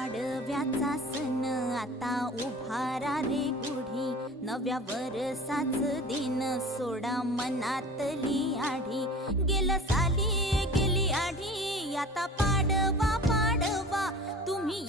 पाडव्याचा सण आता उभारा रे गुढी, नव्या वरसाच दिन सोडा मनातली आढी. गेलं साली गेली आढी, आता पाडवा पाडवा तुम्ही